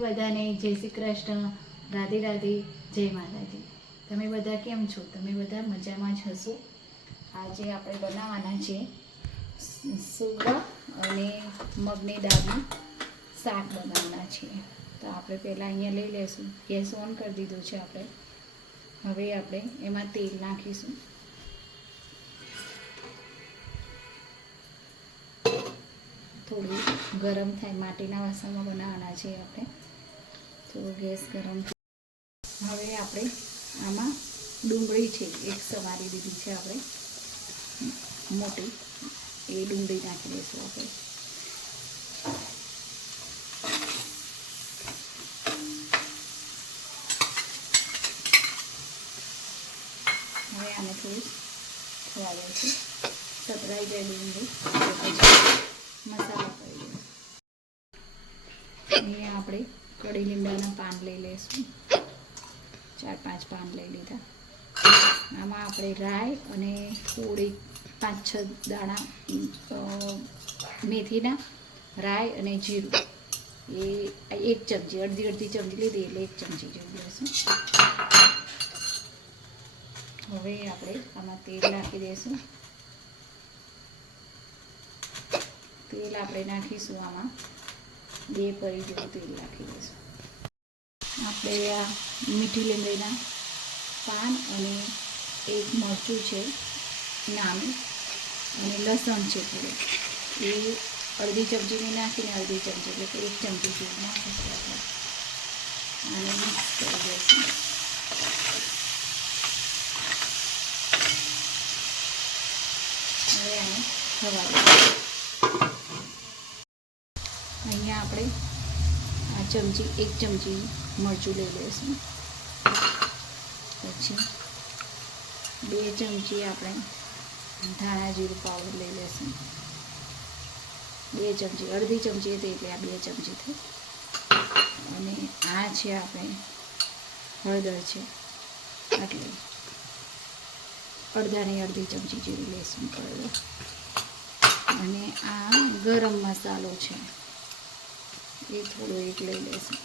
બધાને જય શ્રી કૃષ્ણ, રાધે રાધે, જય માતાજી। તમે બધા કેમ છો? તમે બધા મજામાં જ હશો। આજે આપણે બનાવવાના છે સુવા અને મગની દાળનું શાક બનાવવાના છીએ। તો આપણે પહેલાં અહીંયા લઈ લઈશું। ગેસ ઓન કરી દીધો છે આપણે। હવે આપણે એમાં તેલ નાખીશું। થોડું ગરમ થાય, માટીના વાસણમાં બનાવવાના છે આપણે। થોડો ગેસ ગરમ। હવે આપણે આમાં ડુંગળી છે એક સમારી દીધી છે આપણે મોટી, એ ડુંગળી નાખી દઈશું આપણે। હવે આને થોડું થવા દઈશું, સતરાઈ જાય ડુંગળી પછી મસાલો કરી દઈશું। અહીંયા આપણે કઢી લીમડાના પાન લઈ લઈશું, 4-5 પાન લઈ લીધા। આમાં આપણે રાઈ અને થોડી 5-6 દાણા મેથીના, રાઈ અને જીરું એ 1 ચમચી, અડધી ચમચી લીધી એટલે 1 ચમચી જેવું લઈશું। હવે આપણે આમાં તેલ નાખી દઈશું। તેલ આપણે નાખીશું આમાં 2 પરી જેવું તેલ નાખી દઈશું। આપણે આ મીઠી લીમડીના પાન અને 1 મરચું છે નાનું અને લસણ છે થોડું, એ અડધી ચમચીની નાખીને અડધી ચમચી એટલે 1 ચમચી જેવું નાખીશું આપણે। આને મિક્સ કરી દઈશું। હવે આને થવા દઈશું। અહીંયા આપણે આ ચમચી 1 ચમચી મરચું લઈ લઈશું, પછી 2 ચમચી આપણે ધાણા જીરું પાવડર લઈ લઈશું, 2 ચમચી, અડધી ચમચી હતી એટલે આ 2 ચમચી થઈ। અને આ છે આપણે હળદર છે આટલી, અડધાની અડધી ચમચી જેવી લઈશું હળદર। અને આ ગરમ મસાલો છે એ થોડો 1 લઈ લઈશું,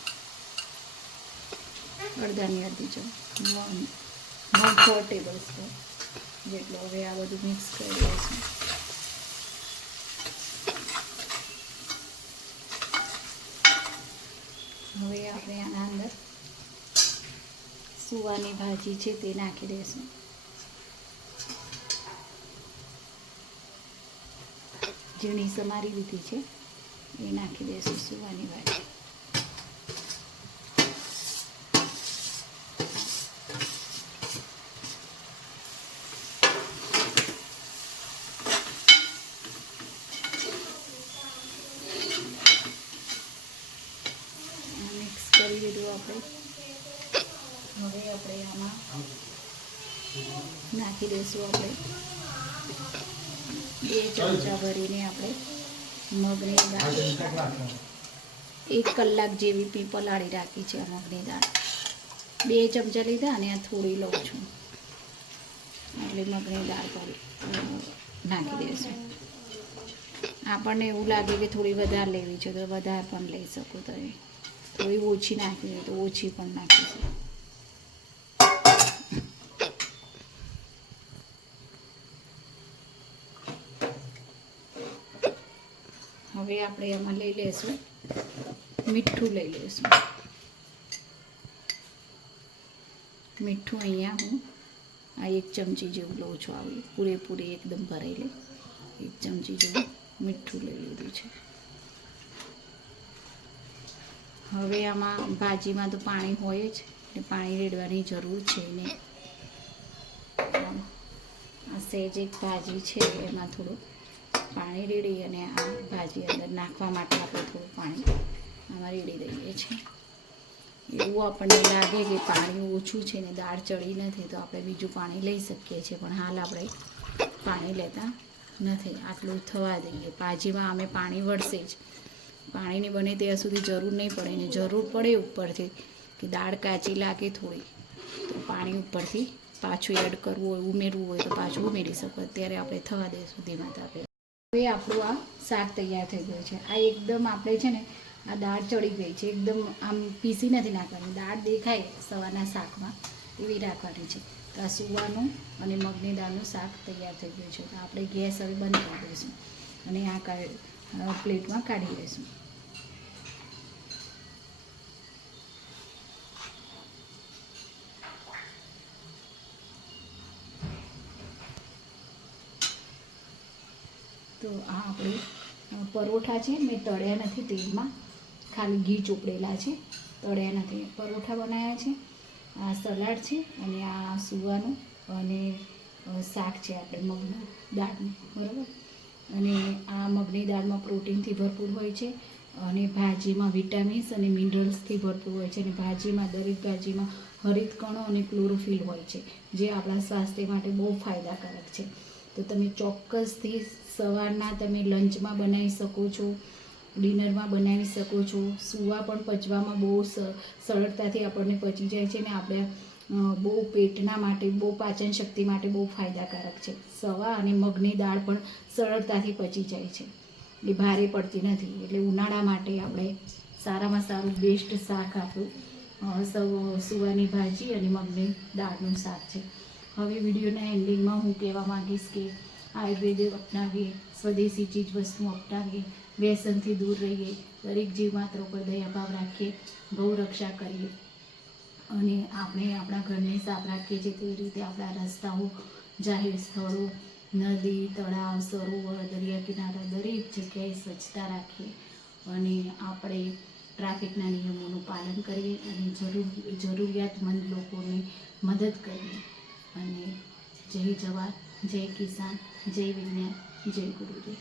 અડધાની અડધી ચમચી, 1/4 ટેબલ સ્પૂન જેટલો। હવે આ બધું મિક્સ કરી દઈશું। હવે આપણે આના અંદર સુવાની ભાજી છે તે નાખી દઈશું। ઝીણી સમારી લીધી છે એ નાખી દઈશું સુવાની ભાજી। મિક્સ કરી દીધું આપણે। હવે આપણે આમાં નાખી દઈશું આપણે 2 ચમચા ભરીને આપણે મગની દાળ, 1 કલાક જેવી પલાળી રાખી છે આ મગની દાળ। 2 ચમચા લીધા અને આ થોડી લઉં છું એટલે મગની દાળ પર નાખી દઈશું। આપણને એવું લાગે કે થોડી વધારે લેવી છે તો વધારે પણ લઈ શકો, તો થોડી ઓછી નાખવી હોય તો ઓછી પણ નાખીશું। હવે આપણે એમાં લઈ લઈશું મીઠું લઈ લઈશું। મીઠું અહીંયા હું આ 1 ચમચી જેવું લઉં છું, આવી પૂરેપૂરી એકદમ ભરેલી 1 ચમચી જેવું મીઠું લઈ લીધું છે। હવે આમાં ભાજીમાં તો પાણી હોય જ એટલે પાણી રેડવાની જરૂર છે નહીં। આ સહેજ એક ભાજી છે એમાં થોડું પાણી રેડી અને આ ભાજી અંદર નાખવા માટે આપણે થોડું પાણી આમાં રેડી દઈએ છીએ। એવું આપણને લાગે કે પાણી ઓછું છે ને દાળ ચડી નથી તો આપણે બીજું પાણી લઈ શકીએ છીએ, પણ હાલ આપણે પાણી લેતા નથી, આટલું થવા દઈએ। ભાજીમાં અમે પાણી વળશે જ, પાણીની બને ત્યાં સુધી જરૂર નહીં પડે, ને જરૂર પડે ઉપરથી કે દાળ કાચી લાગે થોડી તો પાણી ઉપરથી પાછું એડ કરવું હોય, ઉમેરવું હોય તો પાછું ઉમેરી શકો। અત્યારે આપણે થવા દઈશું ધીમા તાપે। હવે આપણું આ શાક તૈયાર થઈ ગયું છે। આ એકદમ આપણે છે ને આ દાળ ચડી ગઈ છે, એકદમ આમ પીસી નથી નાખવાની, દાળ દેખાય સવારના શાકમાં એવી રાખવાની છે. તો આ સુવાનું અને મગની દાળનું શાક તૈયાર થઈ ગયું છે. તો આપણે ગેસ હવે બંધ કરી દઈશું અને આ પ્લેટમાં કાઢી લઈશું. તો આ આપણે પરોઠા છે, મેં તળ્યા નથી તેલમાં, ખાલી ઘી ચોપડેલા છે, તળ્યા નથી. પરોઠા બનાવ્યા છે, આ સલાડ છે અને આ સુવાનું અને શાક છે આપણે મગની દાળનું, બરાબર. અને આ મગની દાળમાં પ્રોટીનથી ભરપૂર હોય છે અને ભાજીમાં વિટામિન્સ અને મિનરલ્સથી ભરપૂર હોય છે. અને ભાજીમાં દરેક ભાજીમાં હરિતકણો અને ક્લોરોફિલ હોય છે, જે આપણા સ્વાસ્થ્ય માટે બહુ ફાયદાકારક છે. તો તમે ચોક્કસથી સવારના તમે લંચમાં બનાવી શકો છો, ડિનરમાં બનાવી શકો છો. સૂવા પણ પચવામાં બહુ સરળતાથી આપણને પચી જાય છે ને આપણે બહુ પેટના માટે, બહુ પાચન શક્તિ માટે બહુ ફાયદાકારક છે. સવા અને મગની દાળ પણ સરળતાથી પચી જાય છે, એ ભારે પડતી નથી. એટલે ઉનાળા માટે આપણે સારામાં સારું બેસ્ટ શાક આપણું સુવાની ભાજી અને મગની દાળનું શાક છે. હવે વિડીયોના એન્ડિંગમાં હું કહેવા માંગીશ કે આયુર્વેદ અપનાવીએ, સ્વદેશી ચીજ વસ્તુ અપનાવીએ, વ્યસનથી દૂર રહીએ, દરેક જીવ માત્ર ઉપર દયાભાવ રાખીએ, ગૌ રક્ષા કરીએ અને આપણે આપણા ઘરને સાફ રાખીએ છીએ તેવી રીતે આપણા રસ્તાઓ, જાહેર સ્થળો, નદી, તળાવ, સરોવર, દરિયા કિનારા દરેક જગ્યાએ સ્વચ્છતા રાખીએ અને આપણે ટ્રાફિકના નિયમોનું પાલન કરીએ અને જરૂરિયાતમંદ લોકોને મદદ કરીએ. અને જય જવાન, જય કિસાન, જય વિજ્ઞાન, જય ગુરુદેવ.